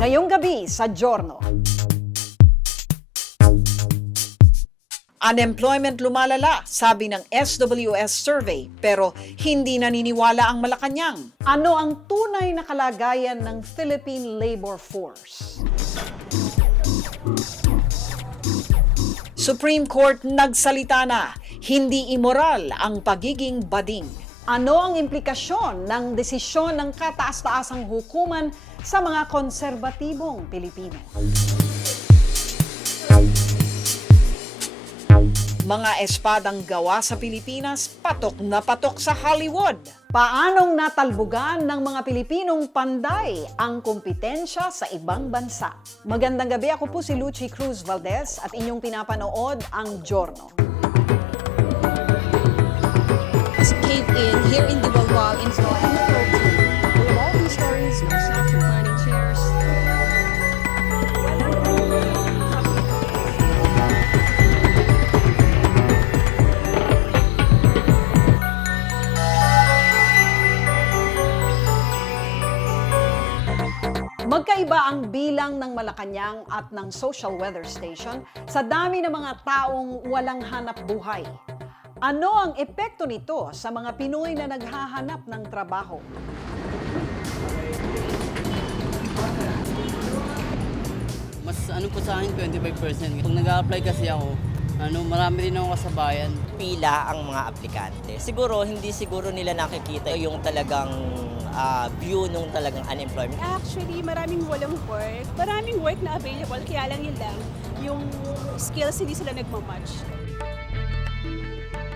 Ngayong gabi sa Giorno. Unemployment lumalala, sabi ng SWS survey, pero hindi naniniwala ang Malacanang. Ano ang tunay na kalagayan ng Philippine labor force? Supreme Court nagsalita na, hindi immoral ang pagiging bading. Ano ang implikasyon ng desisyon ng kataas-taasang hukuman sa mga konserbatibong Pilipino? Mga espadang gawa sa Pilipinas, patok na patok sa Hollywood. Paanong natalbugan ng mga Pilipinong panday ang kompetensya sa ibang bansa? Magandang gabi, ako po si Lucy Cruz Valdez at inyong pinapanood ang Giorno. was caved in here in Diwawag in so Magkaiba ang bilang ng Malacanang at ng Social Weather Station sa dami ng mga taong walang hanap buhay. Ano ang epekto nito sa mga Pinoy na naghahanap ng trabaho? Mas ano po sa akin, 25%. Kung nag-a-apply kasi ako, ano, marami rin ako kasabayan. pila ang mga aplikante. Siguro, hindi siguro nila nakikita yung talagang ah, view nung talagang unemployment. Actually, maraming walang work. Maraming work na available, kaya lang yun lang, yung skills hindi sila nagmamatch.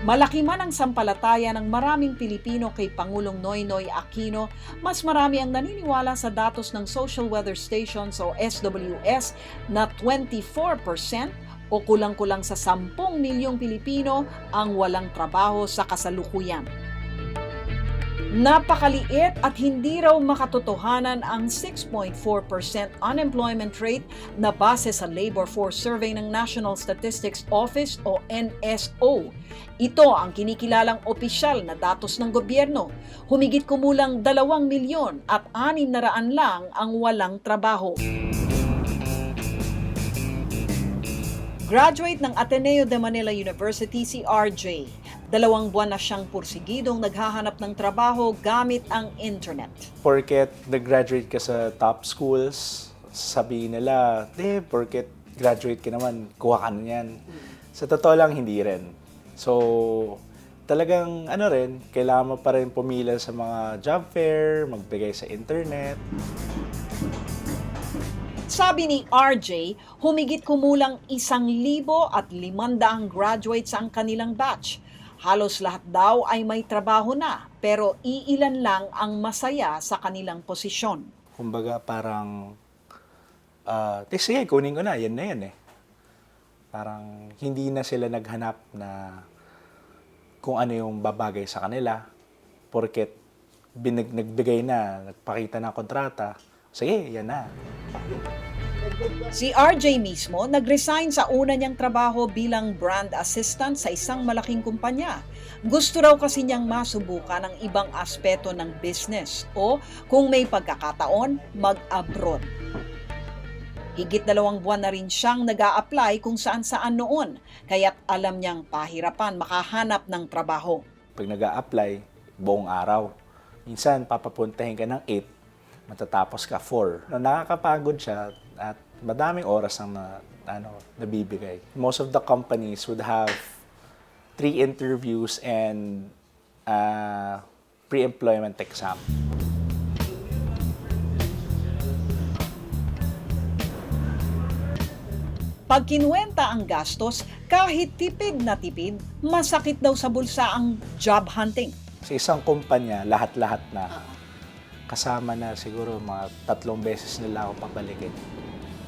Malaki man ang sampalataya ng maraming Pilipino kay Pangulong Noynoy Aquino, mas marami ang naniniwala sa datos ng Social Weather Stations o SWS na 24% o kulang-kulang sa 10 milyong Pilipino ang walang trabaho sa kasalukuyan. Napakaliit at hindi raw makatotohanan ang 6.4% unemployment rate na base sa Labor Force Survey ng National Statistics Office o NSO. Ito ang kinikilalang opisyal na datos ng gobyerno. Humigit kumulang 2 milyon at 600 lang ang walang trabaho. Graduate ng Ateneo de Manila University si RJ. Dalawang buwan na siyang pursigidong naghahanap ng trabaho gamit ang internet. porket nag-graduate ka sa top schools, sabihin nila, eh, porket graduate ka naman, kuha ka na yan. Sa totoo lang, hindi rin. So, talagang ano rin, kailangan mo pa rin pumila sa mga job fair, magbigay sa internet. Sabi ni RJ, humigit kumulang isang libo at limandaang graduates ang kanilang batch. Halos lahat daw ay may trabaho na, pero iilan lang ang masaya sa kanilang posisyon. Kumbaga parang, eh, sige, kunin ko na, yan na yan eh. Parang hindi na sila naghanap na kung ano yung babagay sa kanila. Porket binag, nagbigay na, nagpakita ng kontrata, sige, yan na. Si RJ mismo nag-resign sa una niyang trabaho bilang brand assistant sa isang malaking kumpanya. Gusto raw kasi niyang masubukan ang ibang aspeto ng business o kung may pagkakataon, mag-abroad. Higit dalawang buwan na rin siyang nag apply kung saan-saan noon, kaya't alam niyang pahirapan makahanap ng trabaho. Pag nag apply buong araw. Minsan, papapuntahin ka ng 8, matatapos ka 4. No, nakakapagod siya at madaming oras ang na, ano, nabibigay. Most of the companies would have three interviews and uh, pre-employment exam. Pag kinuwenta ang gastos, kahit tipid na tipid, masakit daw sa bulsa ang job hunting. Sa isang kumpanya, lahat-lahat na kasama na siguro mga tatlong beses nila ako pabalikin.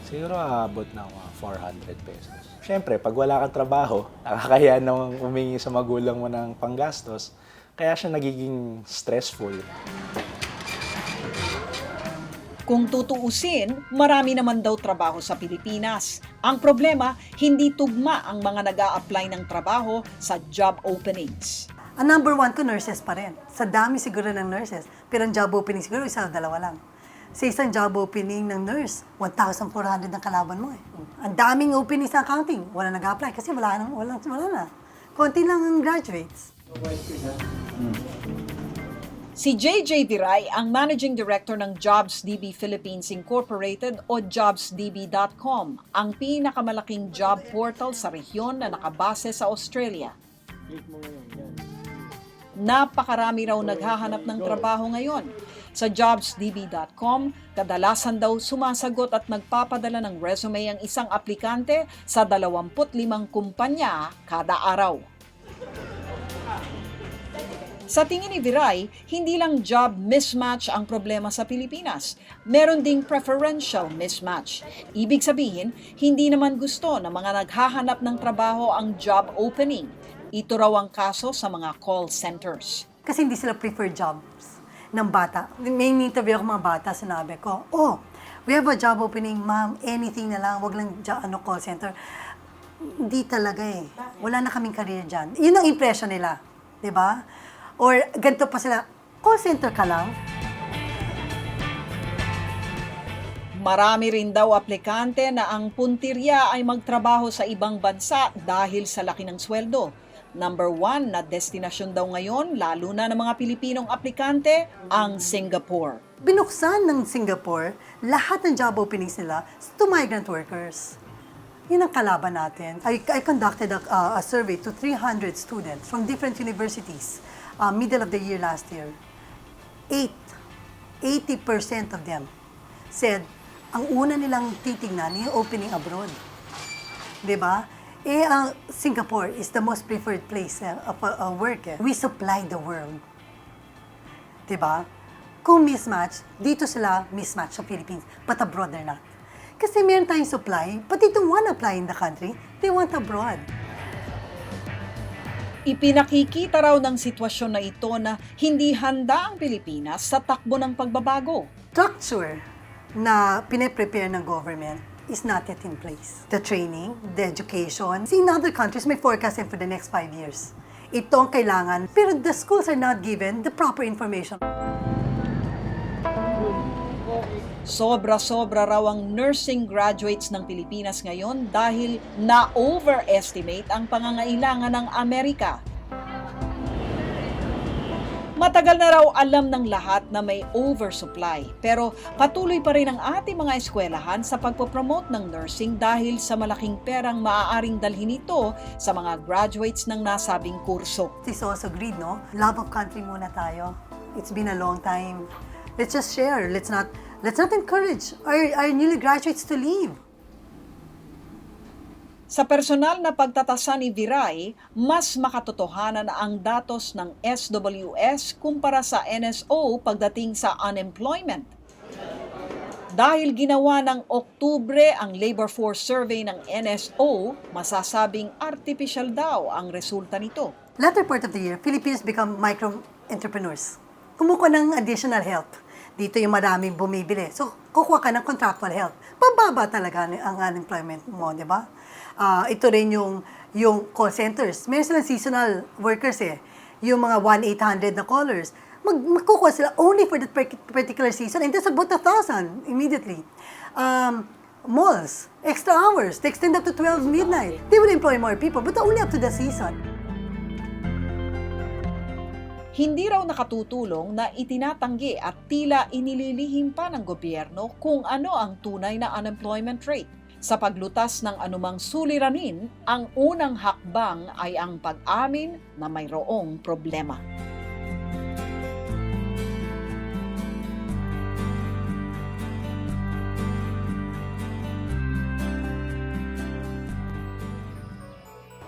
Siguro aabot na mga 400 pesos. Siyempre, pag wala kang trabaho, nakakaya nang umingi sa magulang mo ng panggastos, kaya siya nagiging stressful. Kung tutuusin, marami naman daw trabaho sa Pilipinas. Ang problema, hindi tugma ang mga nag apply ng trabaho sa job openings. Ang number one ko, nurses pa rin. Sa dami siguro ng nurses. Pero ang job opening siguro, isa o dalawa lang. sa isang job opening ng nurse, 1,400 ang kalaban mo eh. Ang daming opening sa accounting, wala nag-apply kasi wala, nang, wala, wala na. Konti lang ang graduates. Si JJ Viray ang Managing Director ng JobsDB Philippines Incorporated o jobsdb.com, ang pinakamalaking job portal sa rehiyon na nakabase sa Australia. Napakarami raw naghahanap ng trabaho ngayon. Sa jobsdb.com, kadalasan daw sumasagot at nagpapadala ng resume ang isang aplikante sa 25 kumpanya kada araw. Sa tingin ni Viray, hindi lang job mismatch ang problema sa Pilipinas. Meron ding preferential mismatch. Ibig sabihin, hindi naman gusto ng mga naghahanap ng trabaho ang job opening. Ito raw ang kaso sa mga call centers. Kasi hindi sila preferred jobs ng bata. May interview ako mga bata, sinabi ko, oh, we have a job opening, ma'am, anything na lang, wag lang jo- ano, call center. Hindi talaga eh. Wala na kaming career dyan. Yun ang impression nila. Di ba? Or ganito pa sila, call center ka lang? Marami rin daw aplikante na ang puntirya ay magtrabaho sa ibang bansa dahil sa laki ng sweldo. Number one na destinasyon daw ngayon, lalo na ng mga Pilipinong aplikante, ang Singapore. Binuksan ng Singapore lahat ng job openings nila to migrant workers. Yun ang kalaban natin. I, I conducted a, uh, a survey to 300 students from different universities uh, middle of the year last year. Eight, 80% of them said ang una nilang titingnan yung opening abroad. ba? Eh, Singapore is the most preferred place uh, of uh, work. eh. We supply the world. 'di ba? Kung mismatch, dito sila mismatch sa Philippines, but abroad they're not. Kasi meron tayong supply, but they don't want apply in the country, they want abroad. Ipinakikita raw ng sitwasyon na ito na hindi handa ang Pilipinas sa takbo ng pagbabago. Structure na pine-prepare ng government is not yet in place. The training, the education. See, in other countries, may forecasting for the next five years. Ito ang kailangan, pero the schools are not given the proper information. Sobra-sobra raw ang nursing graduates ng Pilipinas ngayon dahil na-overestimate ang pangangailangan ng Amerika. Matagal na raw alam ng lahat na may oversupply, pero patuloy pa rin ang ating mga eskwelahan sa pagpopromote ng nursing dahil sa malaking perang maaaring dalhin ito sa mga graduates ng nasabing kurso. It's also greed, no? Love of country muna tayo. It's been a long time. Let's just share. Let's not let's not encourage our, our newly graduates to leave. Sa personal na pagtatasa ni Viray, mas makatotohanan ang datos ng SWS kumpara sa NSO pagdating sa unemployment. Dahil ginawa ng Oktubre ang labor force survey ng NSO, masasabing artificial daw ang resulta nito. Latter part of the year, Filipinos become micro-entrepreneurs. Kumukuha ng additional help. Dito yung maraming bumibili. So, kukuha ka ng contractual help. Pababa talaga ang unemployment mo, di ba? Ah, ito rin yung, yung call centers. Meron silang seasonal workers eh. Yung mga 1-800 na callers. Mag, magkukuha sila only for that particular season and that's about a thousand immediately. Um, malls, extra hours, they extend up to 12 midnight. They will employ more people, but only up to the season. Hindi raw nakatutulong na itinatanggi at tila inililihim pa ng gobyerno kung ano ang tunay na unemployment rate. Sa paglutas ng anumang suliranin, ang unang hakbang ay ang pag-amin na mayroong problema.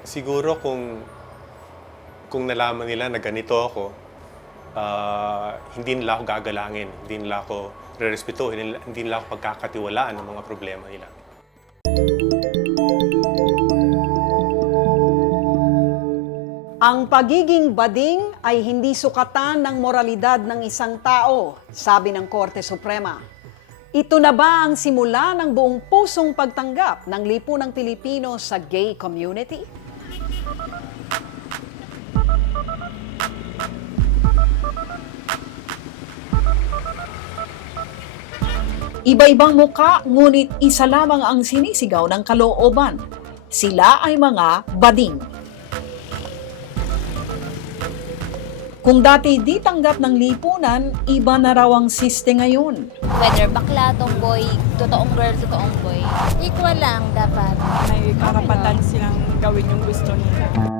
Siguro kung kung nalaman nila na ganito ako, ah, hindi nila ako gagalangin, hindi nila ako nila- hindi nila ako pagkakatiwalaan ng mga problema nila. Ang pagiging bading ay hindi sukatan ng moralidad ng isang tao, sabi ng Korte Suprema. Ito na ba ang simula ng buong pusong pagtanggap ng lipunang Pilipino sa gay community? Iba-ibang muka, ngunit isa lamang ang sinisigaw ng kalooban. Sila ay mga bading. Kung dati di tanggap ng lipunan, iba na raw ang siste ngayon. Whether bakla, tomboy, totoong girl, totoong boy. Equal lang dapat. may karapatan silang gawin yung gusto nila.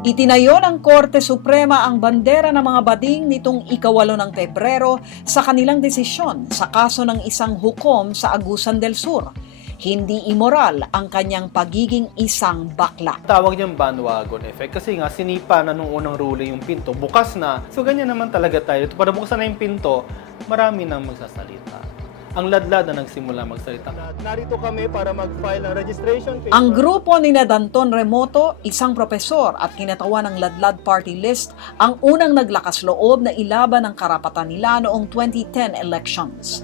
Itinayo ng Korte Suprema ang bandera ng mga bading nitong ikawalo ng Pebrero sa kanilang desisyon sa kaso ng isang hukom sa Agusan del Sur. Hindi immoral ang kanyang pagiging isang bakla. Tawag niyang bandwagon effect kasi nga sinipa na nung unang ruling yung pinto, bukas na. So ganyan naman talaga tayo. Para buksan na yung pinto, marami nang magsasalita. Ang ladlad na nagsimula magsalita. Narito kami para mag-file ng registration paper. Ang grupo ni Danton Remoto, isang propesor at kinatawan ng Ladlad Party List, ang unang naglakas loob na ilaban ang karapatan nila noong 2010 elections.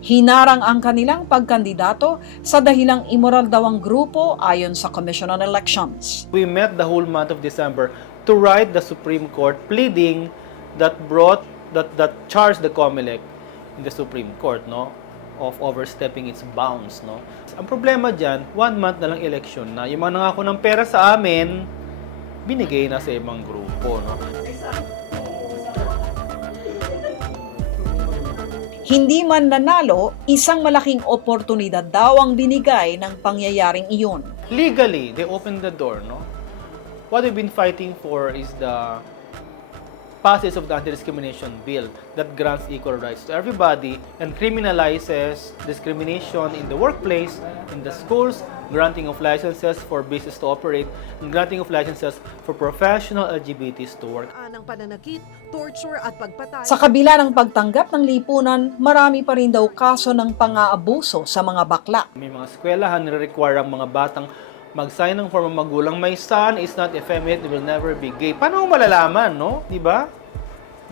Hinarang ang kanilang pagkandidato sa dahilang immoral daw ang grupo ayon sa Commission on Elections. We met the whole month of December to write the Supreme Court pleading that brought that that charged the COMELEC in the Supreme Court no of overstepping its bounds no. Ang problema diyan, one month na lang election na yung mga nangako ng pera sa amin binigay na sa ibang grupo no. Hindi man nanalo, isang malaking oportunidad daw ang binigay ng pangyayaring iyon. legally they opened the door no what we've been fighting for is the passage of the anti-discrimination bill that grants equal rights to everybody and criminalizes discrimination in the workplace in the schools granting of licenses for business to operate and granting of licenses for professional LGBTs to work ng pananakit, torture at pagpatay. Sa kabila ng pagtanggap ng lipunan, marami pa rin daw kaso ng pang-aabuso sa mga bakla. May mga eskwelahan na require ang mga batang mag-sign ng form ng magulang, my son is not effeminate, he will never be gay. Paano mo malalaman, no? Di ba?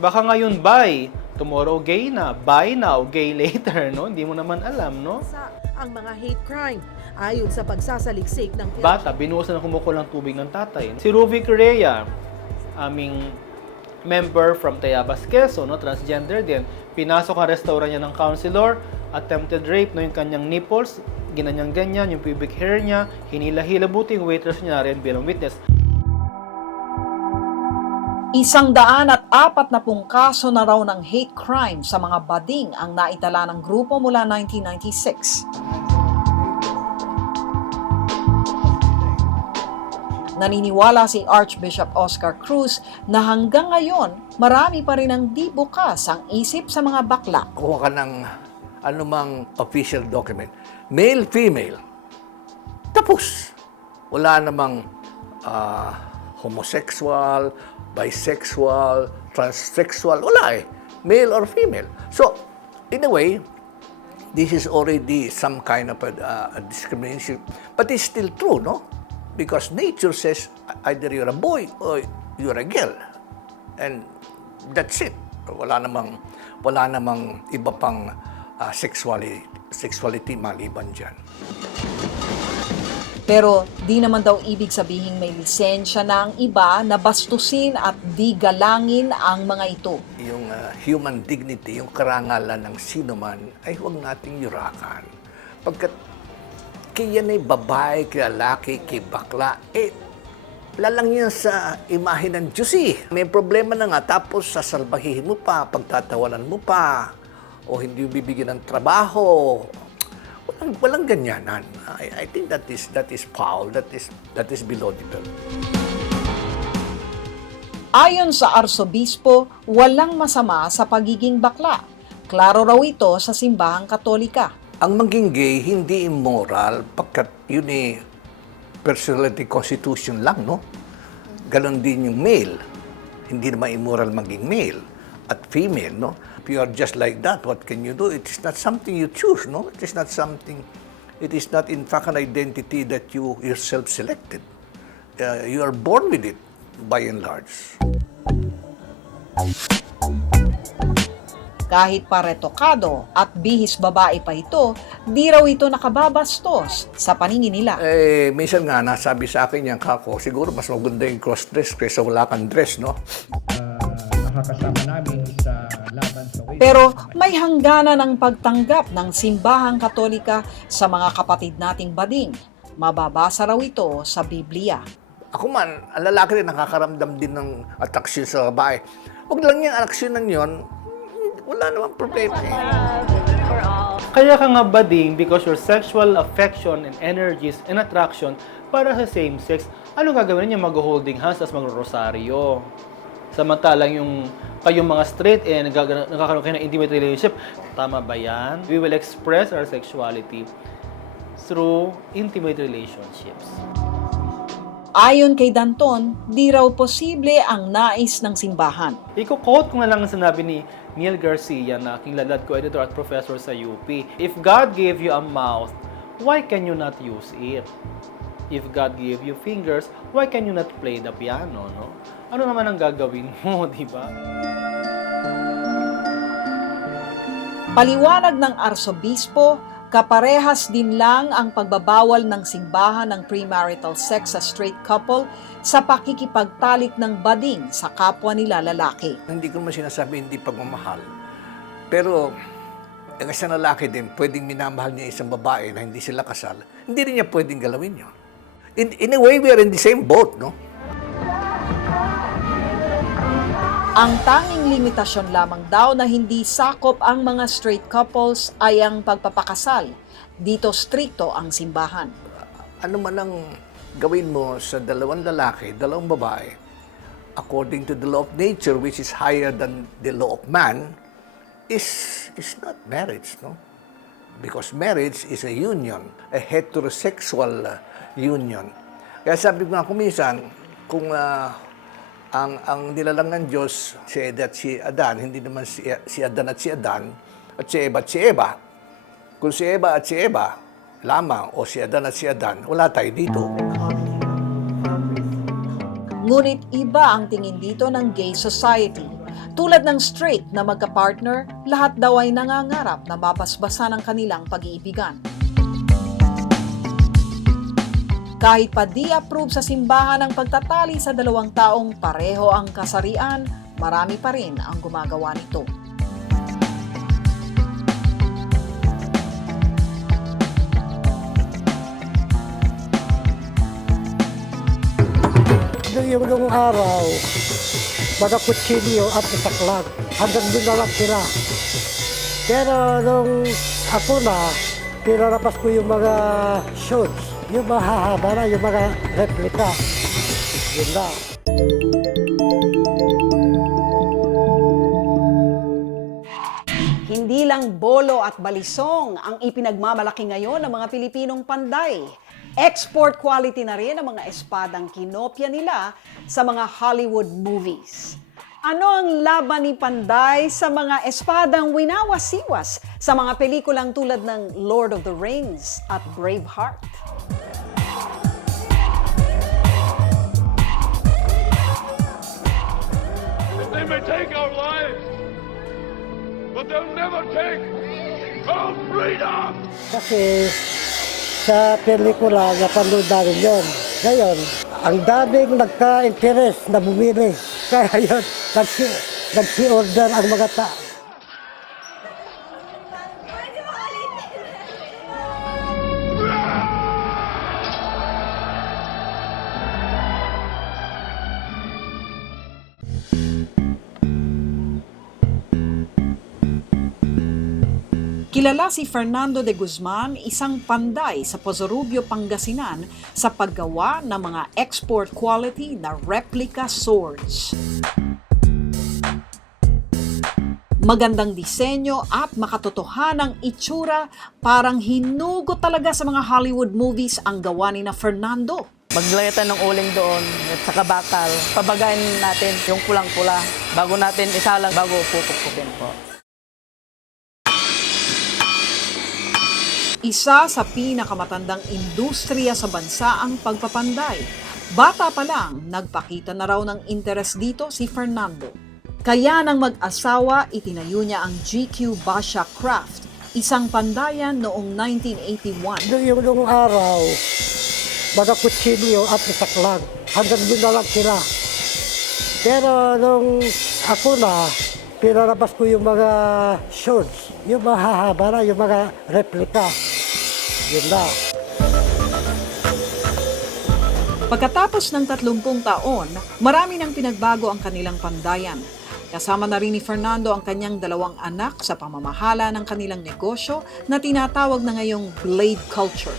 Baka ngayon bi, tomorrow gay na, bi now, gay later, no? Hindi mo naman alam, no? Sa ang mga hate crime ayon sa pagsasaliksik ng Bata, binuhusan ng kumukulang tubig ng tatay. Si Ruby Correa, aming member from Tayabas, Quezon, no? transgender din. Pinasok ang restaurant niya ng counselor, attempted rape, no? yung kanyang nipples, ginanyang ganyan, yung pubic hair niya, hinila-hila, buti yung waitress niya rin bilang witness. Isang daan at apat na pung kaso na raw ng hate crime sa mga bading ang naitala ng grupo mula 1996. Naniniwala si Archbishop Oscar Cruz na hanggang ngayon marami pa rin ang di bukas ang isip sa mga bakla. kuha ka ng anumang official document, male, female, tapos. Wala namang ah, homosexual, bisexual, transsexual, wala eh. Male or female. So, in a way, this is already some kind of a, uh, a discrimination. But it's still true, no? Because nature says either you're a boy or you're a girl. And that's it. Wala namang, wala namang iba pang uh, sexuality, sexuality maliban dyan. Pero di naman daw ibig sabihin may lisensya na ang iba na bastusin at di galangin ang mga ito. Yung uh, human dignity, yung karangalan ng sino man, ay huwag nating yurakan. Pagkat kaya ay babae, kay lalaki, kay bakla, eh, lalang yan sa imahe ng Diyos eh. May problema na nga, tapos sasalbahihin mo pa, pagtatawanan mo pa, o hindi bibigyan ng trabaho. Walang, walang ganyanan. I, I think that is that is foul, that is that is below the belt. Ayon sa arsobispo, walang masama sa pagiging bakla. Klaro raw ito sa simbahang katolika. Ang maging gay, hindi immoral pagkat yun eh personality constitution lang, no? Ganon din yung male. Hindi naman immoral maging male at female, no? If you are just like that, what can you do? It is not something you choose, no? It is not something, it is not in fact an identity that you yourself selected. Uh, you are born with it, by and large. Kahit pa retokado at bihis babae pa ito, di raw ito nakababastos sa paningin nila. Eh, minsan nga, nasabi sa akin yung kako, siguro mas maganda yung cross-dress kaysa wala kang dress, no? Nakakasama namin sa laban sa waste. Pero may hangganan ang pagtanggap ng simbahang katolika sa mga kapatid nating bading. Mababasa raw ito sa Biblia. Ako man, ang lalaki rin nakakaramdam din ng atraksyon sa babae. Huwag lang yung atraksyonan yun, wala namang problema eh. Kaya ka nga bading because your sexual affection and energies and attraction para sa same sex, ano gagawin niya? Mag-holding hands as magro-rosaryo. Samantalang yung kayong mga straight eh, nagkakaroon kayo ng intimate relationship, tama ba yan? We will express our sexuality through intimate relationships. Ayon kay Danton, di raw posible ang nais ng simbahan. Iko-quote ko na lang ang sinabi ni Neil Garcia na aking lalad ko editor at professor sa UP. If God gave you a mouth, why can you not use it? If God gave you fingers, why can you not play the piano, no? Ano naman ang gagawin mo, di ba? Paliwanag ng arsobispo, kaparehas din lang ang pagbabawal ng simbahan ng premarital sex sa straight couple sa pakikipagtalik ng bading sa kapwa nila lalaki. Hindi ko naman sinasabi hindi pagmamahal. Pero, ang isang lalaki din, pwedeng minamahal niya isang babae na hindi sila kasal, hindi rin niya pwedeng galawin yun. In, in a way, we are in the same boat, no? Ang tanging limitasyon lamang daw na hindi sakop ang mga straight couples ay ang pagpapakasal. Dito strikto ang simbahan. Ano man ang gawin mo sa dalawang lalaki, dalawang babae, according to the law of nature, which is higher than the law of man, is, is not marriage, no? Because marriage is a union, a heterosexual uh, union. Kaya sabi ko nga kumisan, kung ah, ang ang nilalang ng Diyos si Eda at si Adan, hindi naman si, si Adan at si Adan, at si Eva at si Eva. Kung si Eva at si Eva lamang o si Adan at si Adan, wala tayo dito. Ngunit iba ang tingin dito ng gay society. Tulad ng straight na magka-partner, lahat daw ay nangangarap na mapasbasan ang kanilang pag-iibigan. Kahit pa di approve sa simbahan ang pagtatali sa dalawang taong pareho ang kasarian, marami pa rin ang gumagawa nito. Nung araw, mga kutsilyo at isaklag. Hanggang doon na sila. Pero nung ako na, pinarapas ko yung mga shoots, yung mahahaba na, yung mga replika. Yun na. Hindi lang bolo at balisong ang ipinagmamalaki ngayon ng mga Pilipinong panday. Export quality na rin ang mga espadang kinopya nila sa mga Hollywood movies. Ano ang laban ni Panday sa mga espadang winawasiwas sa mga pelikulang tulad ng Lord of the Rings at Braveheart? May take our lives, but they'll never take our freedom! Kasi sa pelikula, napanood namin yun. Ngayon, ang daming nagka-interest na bumili. Kaya yun, nagsi, nagsi-order ang mga tao. Kilala si Fernando de Guzman, isang panday sa Pozorubio, Pangasinan sa paggawa ng mga export quality na replica swords. Magandang disenyo at makatotohanang itsura, parang hinugot talaga sa mga Hollywood movies ang gawa ni na Fernando. Maglayatan ng uling doon at saka bakal. Pabagayin natin yung pulang-pula bago natin isalang bago pupukpukin po. Isa sa pinakamatandang industriya sa bansa ang pagpapanday. Bata pa lang, nagpakita na raw ng interes dito si Fernando. Kaya nang mag-asawa, itinayo niya ang GQ Basha Craft, isang pandayan noong 1981. Nung yung nung araw, mga kutsilyo at isaklag. Hanggang doon na lang sila. Pero nung ako na, pinalabas ko yung mga shorts, yung mga hahaba na, yung mga replika. Na. Pagkatapos ng 30 taon, marami nang pinagbago ang kanilang pandayan. Kasama na rin ni Fernando ang kanyang dalawang anak sa pamamahala ng kanilang negosyo na tinatawag na ngayong Blade Culture.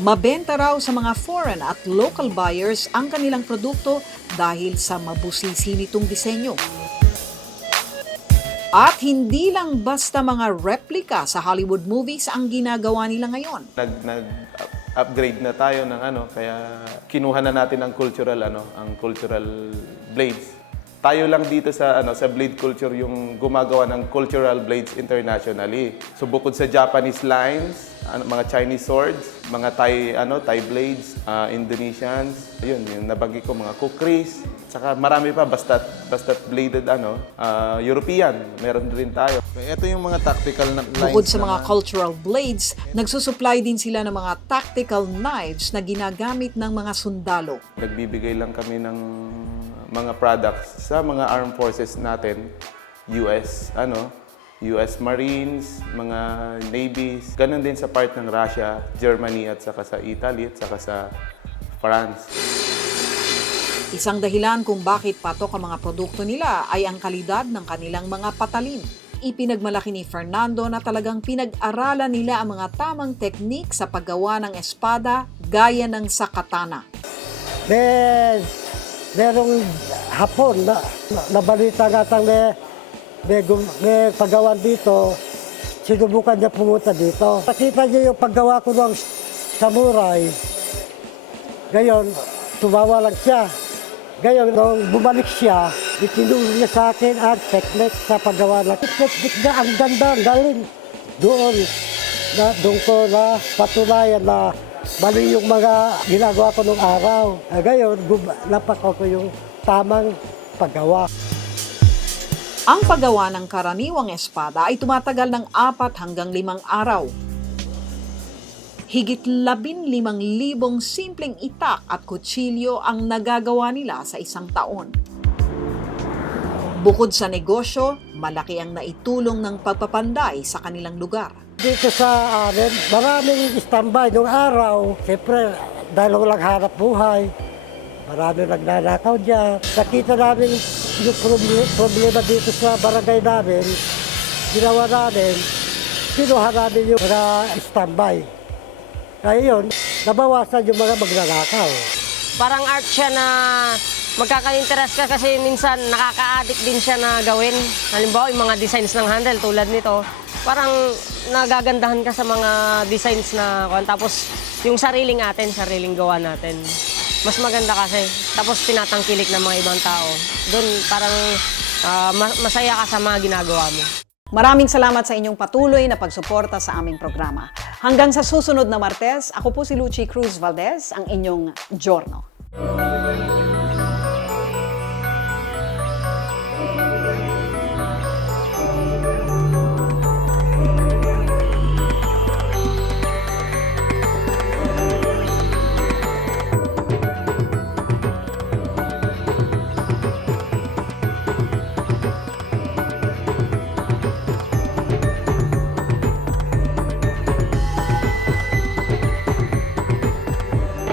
Mabenta raw sa mga foreign at local buyers ang kanilang produkto dahil sa mabusisi nitong disenyo. At hindi lang basta mga replika sa Hollywood movies ang ginagawa nila ngayon. nag nag upgrade na tayo ng ano kaya kinuha na natin ang cultural ano ang cultural blades tayo lang dito sa ano sa blade culture yung gumagawa ng cultural blades internationally so bukod sa Japanese lines ano, mga Chinese swords mga Thai ano Thai blades ah, Indonesians yun yung nabanggit ko mga kukris saka marami pa basta basta bladed ano ah, European meron din tayo ito yung mga tactical na lines Bukod sa mga naman. cultural blades, nagsusupply din sila ng mga tactical knives na ginagamit ng mga sundalo. Nagbibigay lang kami ng mga products sa mga armed forces natin, US, ano, US Marines, mga navies, ganun din sa part ng Russia, Germany at saka sa Italy at saka sa France. Isang dahilan kung bakit patok ang mga produkto nila ay ang kalidad ng kanilang mga patalim. Ipinagmalaki ni Fernando na talagang pinag-aralan nila ang mga tamang teknik sa paggawa ng espada gaya ng sa katana. May, merong hapon na, na nabalita nga tang may, may, gum- may paggawa dito, sinubukan niya pumunta dito. Nakita niyo yung paggawa ko ng samurai. Ngayon, tumawa lang siya. Ngayon, nung bumalik siya, itinuro niya sa akin ang technique sa paggawa ng technique na ang ganda, ang galing. Doon, na, doon ko na patunayan na mali yung mga ginagawa ko nung araw. Ngayon, napako ko yung tamang paggawa. Ang paggawa ng karaniwang espada ay tumatagal ng apat hanggang limang araw. Higit labin limang libong simpleng itak at kutsilyo ang nagagawa nila sa isang taon. Bukod sa negosyo, malaki ang naitulong ng pagpapanday sa kanilang lugar. Dito sa amin, maraming standby nung araw. Siyempre, dahil walang hanap buhay, marami nagnanakaw dyan. Nakita namin yung proble- problema dito sa barangay namin. Ginawa namin, kinuha namin yung mga standby. Kaya yun, nabawasan yung mga magnanakaw. Parang art siya na magkaka-interest ka kasi minsan nakaka-addict din siya na gawin. Halimbawa, yung mga designs ng handle tulad nito, parang nagagandahan ka sa mga designs na. Tapos yung sariling atin, sariling gawa natin. Mas maganda kasi. Tapos tinatangkilik ng mga ibang tao. Doon parang ma- masaya ka sa mga ginagawa mo. Maraming salamat sa inyong patuloy na pagsuporta sa aming programa. Hanggang sa susunod na Martes, ako po si Lucy Cruz Valdez, ang inyong Giorno.